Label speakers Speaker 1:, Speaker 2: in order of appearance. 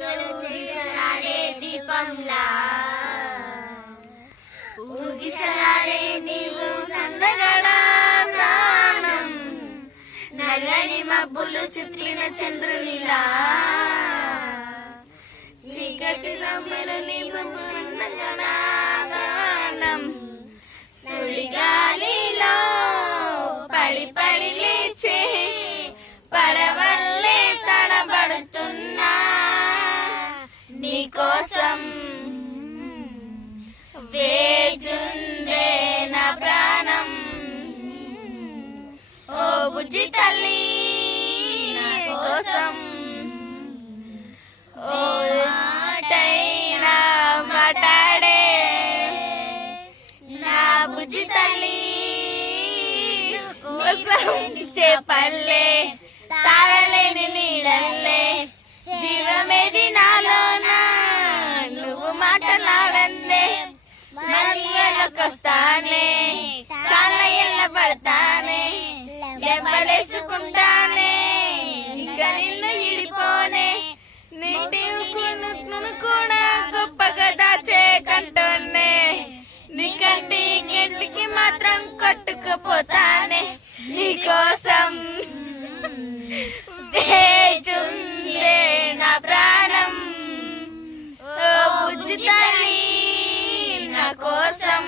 Speaker 1: తీగలు చేసరాడే దీపంలా. ఊగిసరాడే నీవు సందగడా ప్రాణం నల్లని మబ్బులు చుట్టిన చంద్రునిలా. చీకటిలో మెరు నీవు సందగడా కోసం వేచుందే నా ప్రాణం. ఓ బుజ్జి తల్లి కోసం ఓ మాటైనా మాట్లాడే నా బుజ్జి తల్లి కోసం చేపల్లే పడతానే దెబ్బలేసుకుంటానే ఇక నిన్ను ఇడిపోనే నీటి ఉక్కును కూడా గొప్పగా దాచే కంటోనే నీకంటి గెంటికి మాత్రం కొట్టుకుపోతానే నీకోసం వేచుందే నా ప్రాణం. ఓ తల్లి నా కోసం